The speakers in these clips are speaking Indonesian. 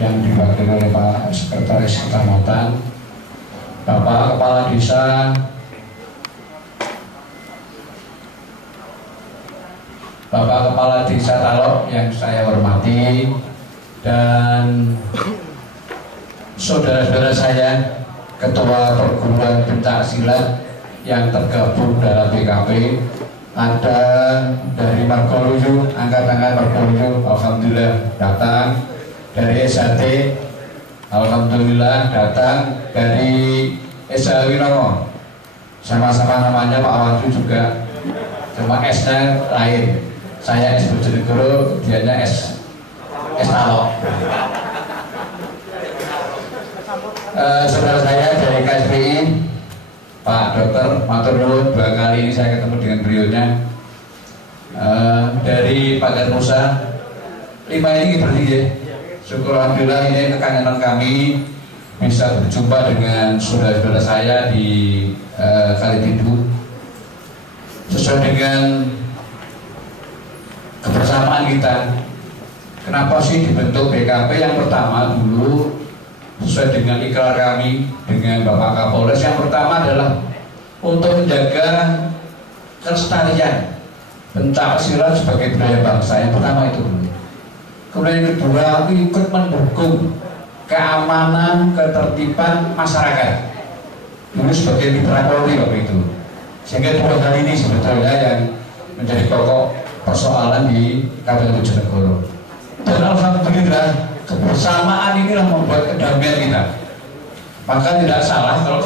yang diwakili oleh Pak Sekretaris Kecamatan, Bapak Kepala Desa, Bapak Kepala Desa Talok yang saya hormati, dan saudara-saudara saya, Ketua Perguruan Pencak Silat yang tergabung dalam PKP, ada dari Margoluyu, angkat-angkat Margoluyu, alhamdulillah datang, dari SHT, alhamdulillah datang, dari SH Winomo, sama-sama namanya Pak Wadu juga, cuma S-nya lain, saya S Bojonegoro, dianya S Talok. Saudara saya dari KSPI, Pak Dokter matur nuwun, 2 kali ini saya ketemu dengan beliaunya. Dari Pagar Nusa 5 ini berarti ya. Syukur alhamdulillah ini kekangenan kami bisa berjumpa dengan saudara-saudara saya di Kalitidung. Sesuai dengan kebersamaan kita. Kenapa sih dibentuk BKP? Yang pertama dulu sesuai dengan ikrar kami dengan Bapak Kapolres, yang pertama adalah untuk menjaga kelestarian pencak silat sebagai budaya bangsa. Yang pertama itu dulu. Kemudian yang kedua, ikut mendukung keamanan, ketertiban masyarakat. Dulu sebagai mitra Polri waktu itu. Sehingga 2 hal ini sebetulnya yang menjadi pokok persoalan di Kabupaten Bojonegoro. Dan alhamdulillah kebersamaan inilah membuat kedamaian kita. Maka tidak salah kalau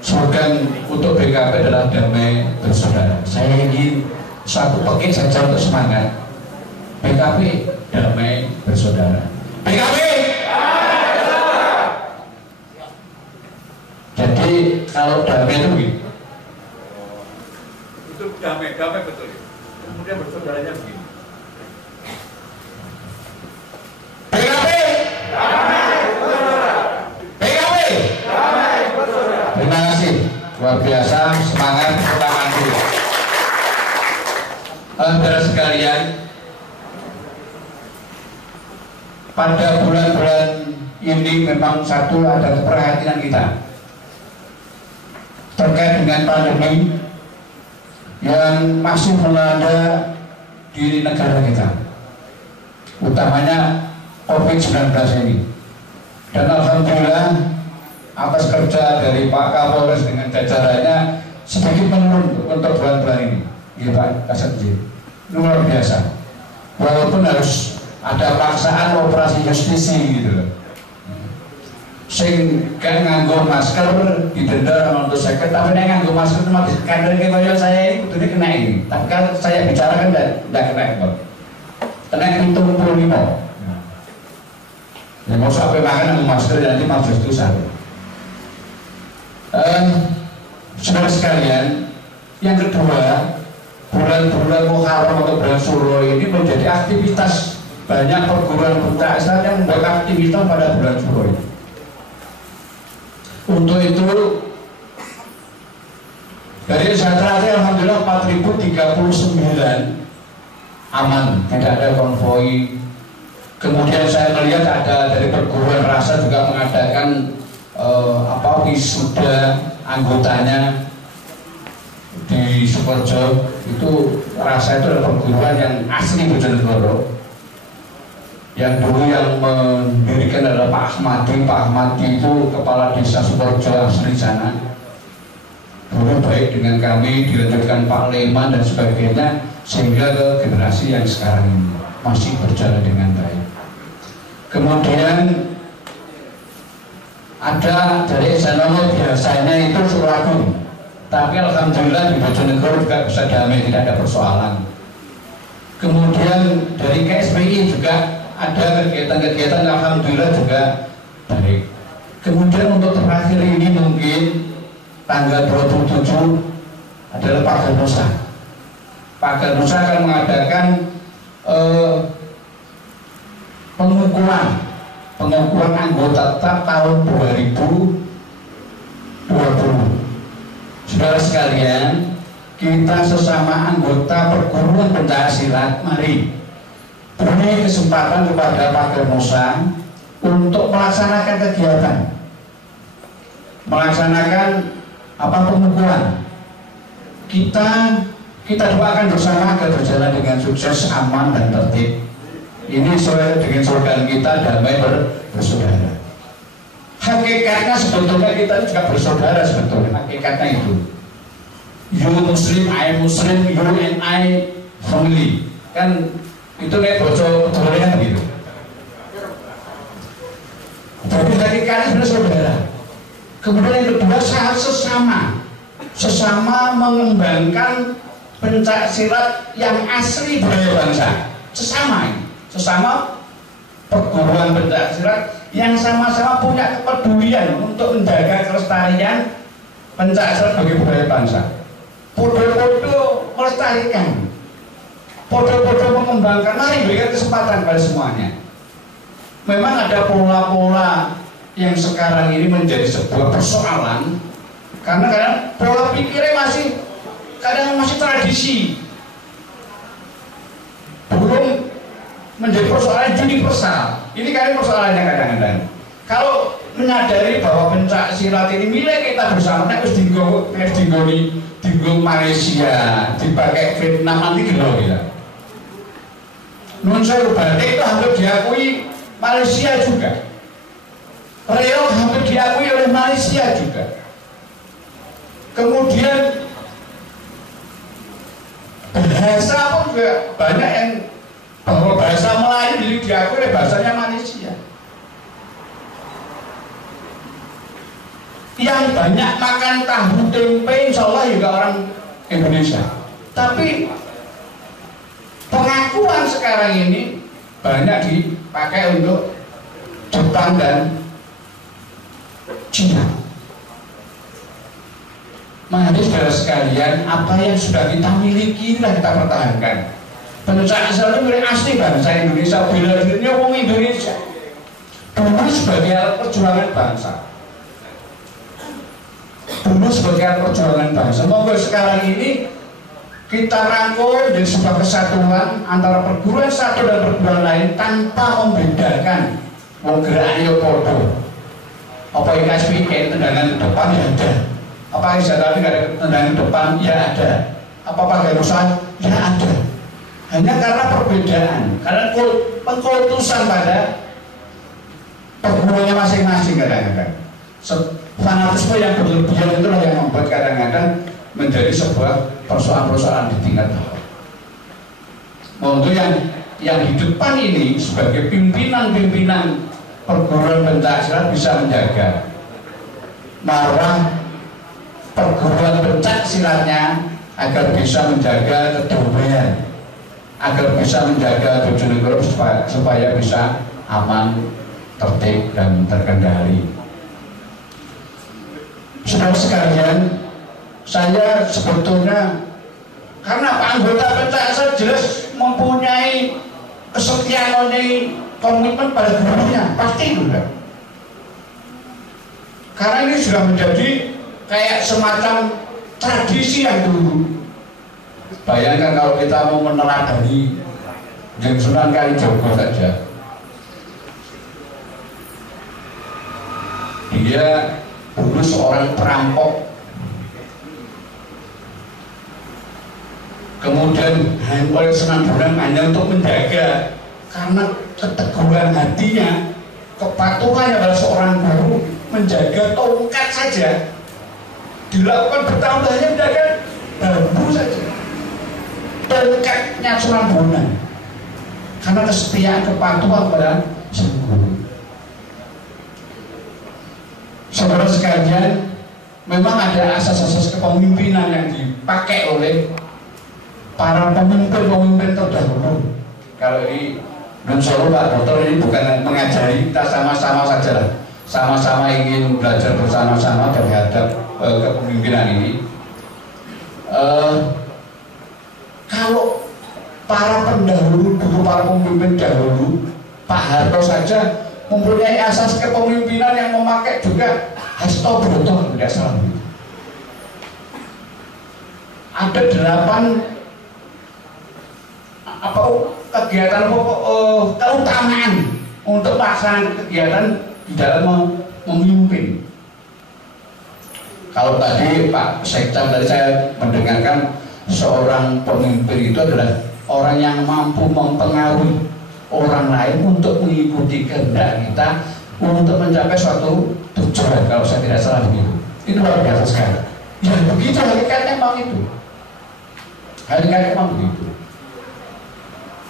slogan untuk BKP adalah damai bersaudara. Saya ingin satu paket saja untuk semangat. BKP damai bersaudara. BKP damai bersaudara. Jadi kalau damai itu gitu. Itu damai betul. Kemudian bersaudaranya begini. PKP damai bersaudara. PKP damai bersaudara. Terima kasih, luar biasa, semangat, terima kasih. Saudara sekalian, pada bulan-bulan ini memang satu ada perhatian kita terkait dengan pandemi yang masih melanda di negara kita, utamanya COVID-19 ini. Dan alhamdulillah atas kerja dari Pak Kapolres dengan jajarannya sedikit menurun untuk bulan-bulan ini. Iya Pak Kasat, luar biasa. Walaupun harus ada paksaan operasi justisi gitu loh. Sing kan nganggo masker didenda 100.000, tapi nek nganggo masker cuma dikandel kaya saya ini kudune kena ini. Tapi kalau saya bicara kan tidak kena kok. Kena 75. Ya mau sampai makan masker nanti masker itu salah. Saudara sekalian, yang kedua, bulan-bulan Muharram atau bulan Suro ini menjadi aktivitas banyak perguruan pencak silat yang membuat aktivitas pada bulan Suro ini. Untuk itu dari Jakarta alhamdulillah 4.039 aman, tidak ada konvoi. Kemudian saya melihat ada dari perguruan rasa juga mengadakan wisuda anggotanya di Sukoharjo. Itu rasa itu adalah perguruan yang asli Bojonegoro. Yang dulu yang mendirikan adalah Pak Ahmadi. Pak Ahmadi itu kepala desa Sukoharjo asli sana. Dulu baik dengan kami, dilanjutkan Pak Leman dan sebagainya, sehingga ke generasi yang sekarang ini masih berjalan dengan baik. Kemudian ada dari Esanomo, biasanya itu Suragung, tapi alhamdulillah di Bojonegoro juga bisa damai, tidak ada persoalan. Kemudian dari KSPI juga ada kegiatan-kegiatan alhamdulillah juga baik. Kemudian untuk terakhir ini mungkin tanggal 27 adalah Pagar Nusa. Pagar Nusa akan mengadakan pengukuran anggota tetap tahun 2020. Saudara sekalian, kita sesama anggota perguruan pencak silat, mari beri kesempatan kepada Pak Germusang untuk melaksanakan kegiatan, melaksanakan pengukuhan. Kita doakan bersama agar berjalan dengan sukses, aman dan tertib. Ini sesuai dengan slogan kita, damai bersaudara. Hakikatnya sebetulnya kita juga bersaudara sebetulnya. Hakikatnya itu. You Muslim, I Muslim, you and I family. Kan itu nih bocor betulnya begitu. Jadi hakikatnya bersaudara. Kemudian yang kedua sangat sesama mengembangkan pencak silat yang asli budaya bangsa. Sesama perguruan pencak silat yang sama-sama punya kepedulian untuk menjaga kelestarian pencak silat bagi budaya bangsa. Podo-podo melestarikan, podo-podo mengembangkan. Mari berikan kesempatan pada semuanya. Memang ada pola-pola yang sekarang ini menjadi sebuah persoalan karena kadang pola pikirnya masih tradisi, belum menjadi persoalan universal. Ini kan persoalannya kadang-kadang. Kalau menyadari bahwa pencak silat ini milik kita bersama, harus di Malaysia, dipakai Vietnam nanti gitu kita. Nun sewu batik itu hampir diakui Malaysia juga. Reog hampir diakui oleh Malaysia juga. Kemudian bahasa pun juga banyak yang bahwa bahasa Melayu diakui oleh bahasanya Malaysia. Yang banyak makan tahu tempe insya Allah juga orang Indonesia. Tapi pengakuan sekarang ini banyak dipakai untuk Jepang dan Cina. Mari saudara sekalian, apa yang sudah kita miliki inilah kita pertahankan. Pencak silat itu milik asli bangsa Indonesia, bela dirinya orang Indonesia. Dulu sebagai alat perjuangan bangsa. Semoga sekarang ini kita rangkul menjadi sebuah kesatuan antara perguruan satu dan perguruan lain tanpa membedakan. Mau gerak ayo podo. Apa yang KSPN tendangan depan ya ada. Apa yang saya tadi ada tendangan depan ya ada. Apa pakai rusak ya ada. Hanya karena perbedaan, karena pengkultusan pada perguruannya masing-masing kadang-kadang. Fanatisme yang berlebihan itulah yang membuat kadang-kadang menjadi sebuah persoalan-persoalan di tingkat bawah. Untuk yang di depan ini sebagai pimpinan perguruan pencak silat bisa menjaga marwah perguruan pencak silatnya agar bisa menjaga kedamaian, agar bisa menjaga Bojonegoro supaya bisa aman, tertib dan terkendali. Saudara sekalian, saya sebetulnya karena anggota pencak silat jelas mempunyai kesetiaan, komitmen pada gurunya, pasti juga. Karena ini sudah menjadi kayak semacam tradisi yang dulu. Bayangkan kalau kita mau meneladani Kanjeng Sunan Kalijaga saja, dia dulu seorang perampok, kemudian oleh Sunan Bonang hanya untuk menjaga karena keteguhan hatinya, kepatuhannya pada seorang guru, menjaga tongkat saja dilakukan bertahun-tahun, hanya menjaga bambu saja, tongkatnya Sunan Bonang, karena kesetiaan kepatuhan pada sang guru. Saudara sekalian, memang ada asas-asas kepemimpinan yang dipakai oleh para pemimpin terdahulu. Kalau ini Nonsoro Pak Dokter ini bukan mengajari, kita sama-sama saja lah, sama-sama ingin belajar bersama-sama terhadap kepemimpinan ini. Kalau para pendahulu dulu, para pemimpin dahulu, Pak Harto saja mempunyai asas kepemimpinan yang memakai juga Hasto Broto, tidak salah. Ada 8 kegiatan keutamaan untuk pelaksanaan kegiatan di dalam memimpin. Kalau tadi Pak Sekda tadi saya mendengarkan seorang pemimpin itu adalah orang yang mampu mempengaruhi orang lain untuk mengikuti kehendak kita untuk mencapai suatu tujuan, kalau saya tidak salah begitu. Itu luar biasa sekali. Ya begitu hakikatnya memang itu. Hakikatnya memang begitu.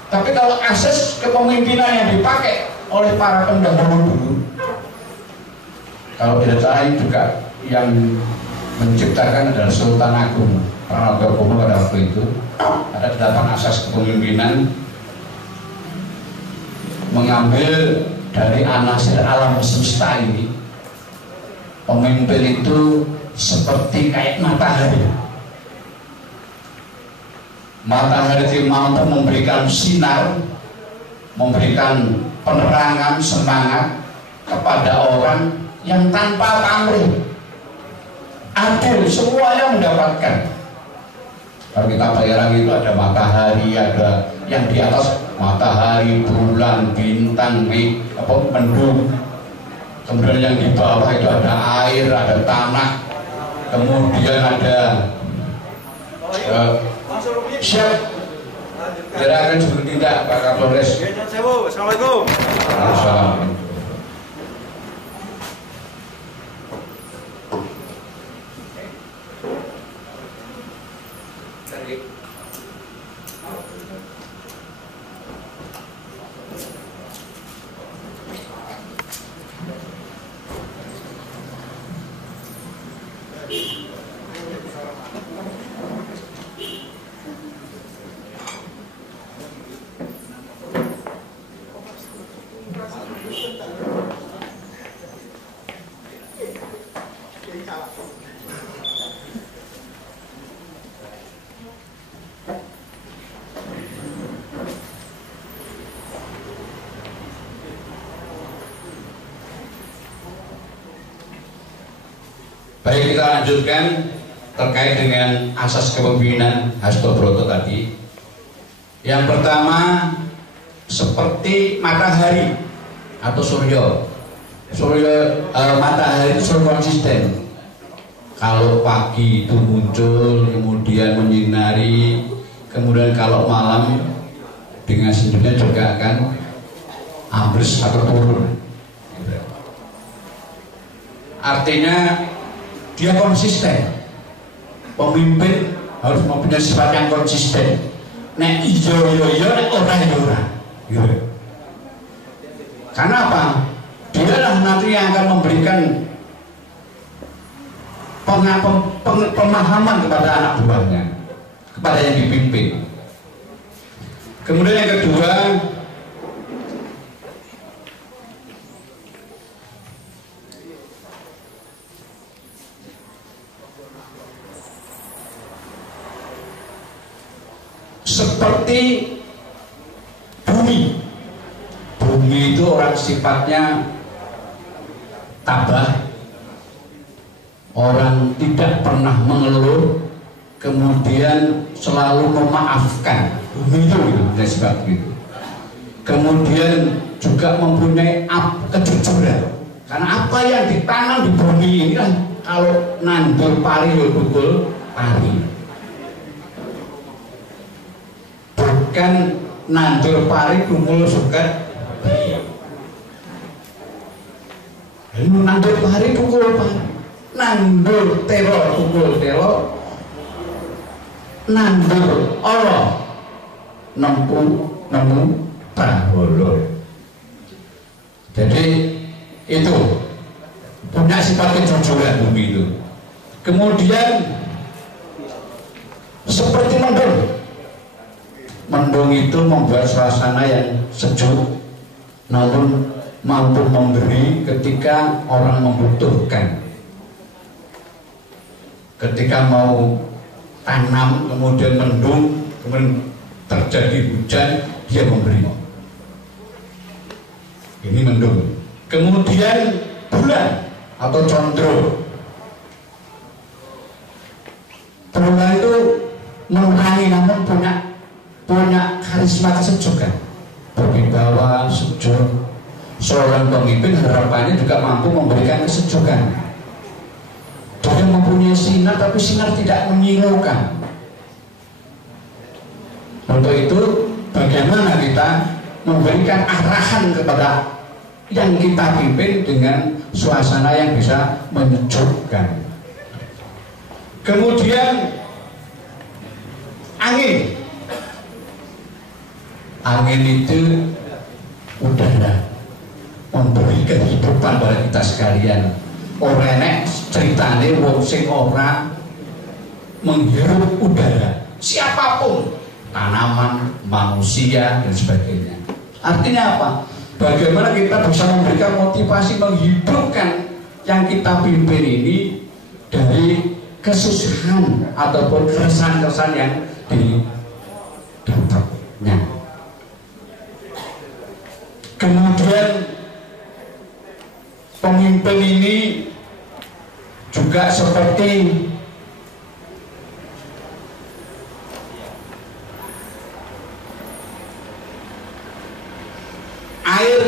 Tapi kalau asas kepemimpinan yang dipakai oleh para pendahulu dulu, kalau tidak salah juga yang menciptakan adalah Sultan Agung Pranatagomo pada waktu itu. Ada 8 asas kepemimpinan, mengambil dari anasir alam semesta ini. Pemimpin itu seperti kayak matahari. Matahari itu mampu memberikan sinar, memberikan penerangan, semangat kepada orang yang tanpa pamrih, adil, semuanya mendapatkan. Kalau kita bayang itu ada matahari, ada yang di atas matahari, bulan, bintang, mendung. Kemudian yang di bawah itu ada air, ada tanah, kemudian ada siap gerakan seperti tidak Pak Kapolres. Assalamualaikum. Assalamualaikum. Baik, kita lanjutkan terkait dengan asas kepemimpinan Hasto Broto tadi. Yang pertama, seperti matahari atau surya. Matahari itu selalu konsisten. Kalau pagi itu muncul, kemudian menyinari, kemudian kalau malam dengan sendirinya juga akan ambles atau turun. Artinya dia konsisten. Pemimpin harus mempunyai sifat yang konsisten. Nek ijo nek ora ora. Karena apa? Dialah nanti yang akan memberikan pemahaman kepada anak buahnya, kepada yang dipimpin. Kemudian yang kedua, seperti bumi. Bumi itu orang sifatnya tabah, orang tidak pernah mengeluh, kemudian selalu memaafkan. Bumi itu sifat gitu. Kemudian juga mempunyai kejujuran, karena apa yang ditanam di bumi ini kan kalau nandur pari ya betul pari, bukan nandur pari kumul suket. Nandur pari pukul pari, nandur teror pukul teror, nandur Allah nemu baholo. Jadi itu punya sifat kejujuran bumi itu. Kemudian seperti mendung. Mendung itu membuat suasana yang sejuk, namun mampu memberi ketika orang membutuhkan. Ketika mau tanam kemudian mendung, kemudian terjadi hujan, dia memberi. Ini mendung. Kemudian bulan atau condro. Bulan itu menerangi, namun punya karisma tersebut. kesejukan, berwibawa, sejuk. Seorang pemimpin harapannya juga mampu memberikan kesejukan. Dia mempunyai sinar, tapi sinar tidak menyilaukan. Untuk itu, bagaimana kita memberikan arahan kepada yang kita pimpin dengan suasana yang bisa menyejukkan. Kemudian angin itu udara, memberi kehidupan pada kita sekalian. Ora nek ceritane wong sing ora menghirup udara, siapapun, tanaman, manusia dan sebagainya. Artinya apa? Bagaimana kita bisa memberikan motivasi menghidupkan yang kita pimpin ini dari kesusahan ataupun keresahan-keresahan yang didapatnya. Kemudian pemimpin ini juga seperti air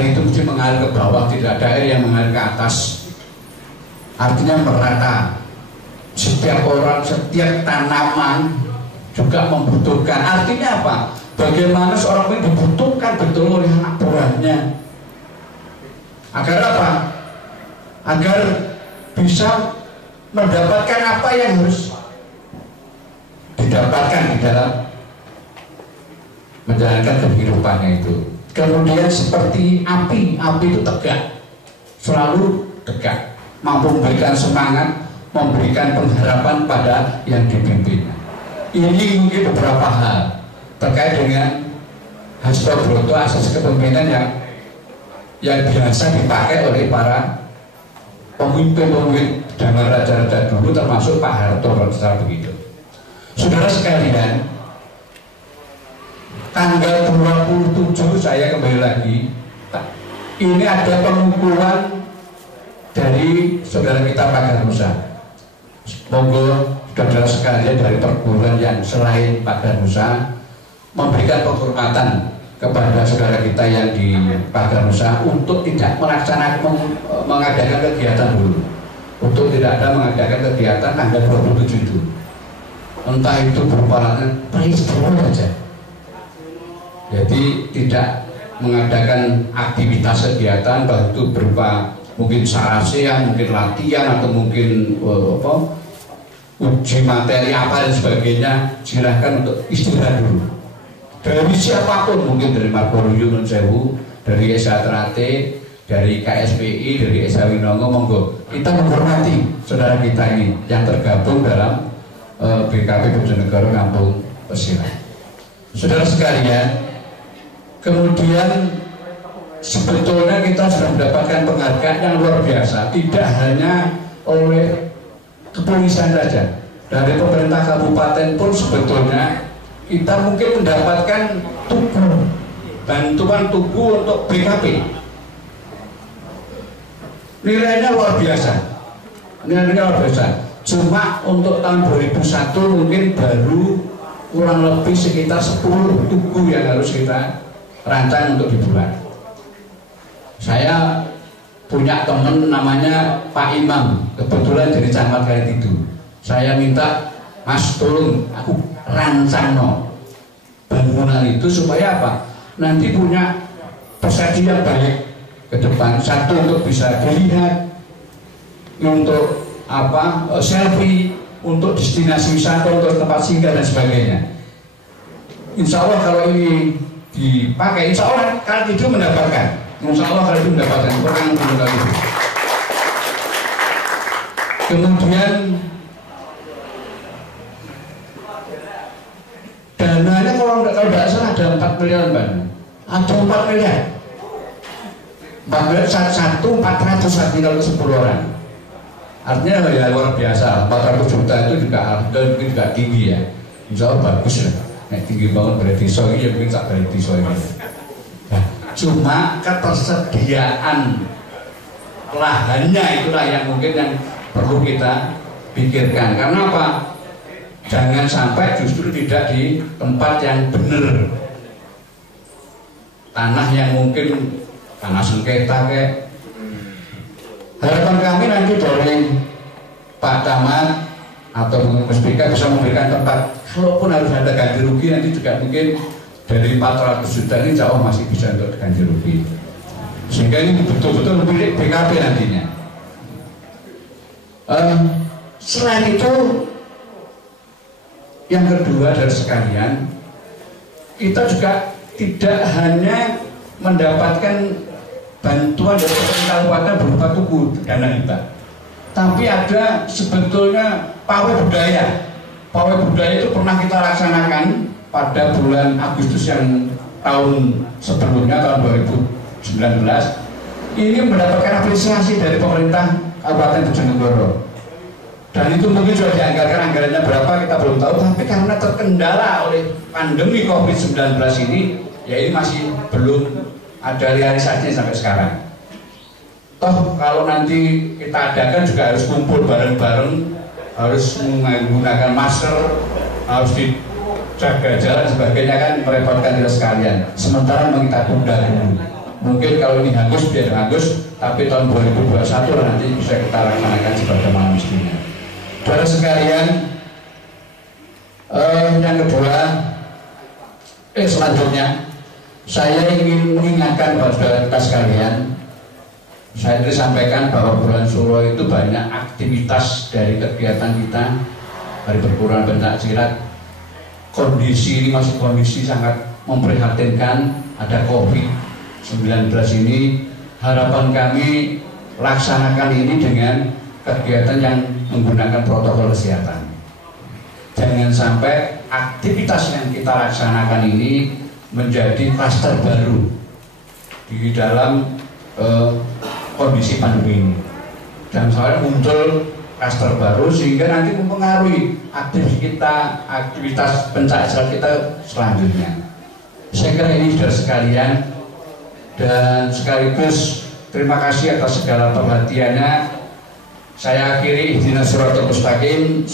itu mesti mengalir ke bawah, tidak ada air yang mengalir ke atas. Artinya merata. Setiap orang, setiap tanaman juga membutuhkan. Artinya apa? Bagaimana seorang ini dibutuhkan betul oleh anak buahnya. Agar apa? Agar bisa mendapatkan apa yang harus didapatkan di dalam menjalankan kehidupannya itu. Kemudian seperti api itu tegak, selalu tegak, mampu memberikan semangat, memberikan pengharapan pada yang dipimpin. Ini mungkin beberapa hal terkait dengan Hastobroto, asas kepemimpinan yang biasa dipakai oleh para pemimpin zaman raja-raja dulu, termasuk Pak Harto secara begitu. Saudara sekalian, tanggal 27 saya kembali lagi, ini ada pengukuhan dari saudara kita Pak Ganusa. Monggo saudara sekalian dari perguruan yang selain Pak Ganusa memberikan penghormatan kepada saudara kita yang di Pak Ganusa untuk tidak mengadakan kegiatan dulu, untuk tidak ada mengadakan kegiatan tanggal 27 itu. Entah itu berupa peristiwa saja. Jadi tidak mengadakan aktivitas kegiatan, baik itu berupa mungkin sarasean, mungkin latihan, atau mungkin uji materi apa dan sebagainya. Silahkan untuk istirahat dulu. Dari siapapun, mungkin dari Margoruyo Nun Sewu, dari SA Trate, dari KSPI, dari SA Winongo, monggo kita menghormati saudara kita ini yang tergabung dalam BKP Bojonegoro Kampung Pesilat. Saudara sekalian, kemudian sebetulnya kita sudah mendapatkan penghargaan yang luar biasa, tidak hanya oleh kepolisian saja, dari pemerintah kabupaten pun sebetulnya kita mungkin mendapatkan bantuan tubuh untuk BKP. Nilainya luar biasa, Cuma untuk tahun 2001 mungkin baru kurang lebih sekitar 10 tugu yang harus kita rancang untuk dibuat. Saya punya teman namanya Pak Imam, kebetulan dari Camat Karet itu. Saya minta, Mas tolong aku rancang bangunan itu supaya apa? Nanti punya persepsi yang baik ke depan. Satu, untuk bisa dilihat, untuk selfie, untuk destinasi wisata, untuk tempat singgah dan sebagainya. Insya Allah kalau ini dipakai, insya Allah kali itu mendapatkan. Insya Allah kali itu mendapatkan orang kali itu. Kemudian dananya kalau tidak salah ada 4 miliar Mbak. Ada 4 miliar. 4 miliar 400 tinggal ke 10 orang. Artinya ya luar biasa. 400 juta itu juga tinggi ya. Insya Allah bagus lah. Tinggi banget berarti soalnya ya mungkin tak berarti soalnya. Nah, cuma ketersediaan lahannya itulah yang mungkin yang perlu kita pikirkan. Karena apa? Jangan sampai justru tidak di tempat yang benar, tanah yang mungkin tanah sengketa kayak. Harapan kami nanti dari Pak Camat atau Muspika bisa memberikan tempat, kalaupun harus ada ganti rugi nanti juga mungkin dari 400 juta ini jauh masih bisa untuk ganti rugi, sehingga ini betul-betul milik BKP nantinya. Selain itu, yang kedua dari sekalian, kita juga tidak hanya mendapatkan bantuan dari pemerintah kabupaten berupa tugu dana hibah, tapi ada sebetulnya pawai budaya. Pawai budaya itu pernah kita laksanakan pada bulan Agustus yang tahun sebelumnya, tahun 2019. Ini mendapatkan apresiasi dari pemerintah Kabupaten Bojonegoro. Dan itu mungkin sudah dianggarkan, anggarannya berapa kita belum tahu, tapi karena terkendala oleh pandemi COVID-19 ini, ya ini masih belum ada realisasinya sampai sekarang. Toh kalau nanti kita adakan juga harus kumpul bareng-bareng, harus menggunakan masker, harus dijaga jalan sebagainya, kan merepotkan kita sekalian. Sementara kita tunda dulu. Mungkin kalau ini hangus biar hangus, tapi tahun 2021 nanti bisa kita laksanakan sebagaimana mestinya. Saudara sekalian, yang kedua, selanjutnya saya ingin mengingatkan kepada kita sekalian. Saya tadi sampaikan bahwa Bulan Suro itu banyak aktivitas dari kegiatan kita, dari perguruan pencaksilat. Kondisi ini masih kondisi sangat memprihatinkan, ada COVID-19 ini. Harapan kami laksanakan ini dengan kegiatan yang menggunakan protokol kesehatan. Jangan sampai aktivitas yang kita laksanakan ini menjadi klaster baru di dalam kondisi pandemi ini. Dan soalnya muncul klaster baru sehingga nanti mempengaruhi aktivitas pencaksilat kita selanjutnya. Saya kira ini sudah sekalian, dan sekaligus terima kasih atas segala perhatiannya. Saya akhiri ihdinas siratal mustaqim.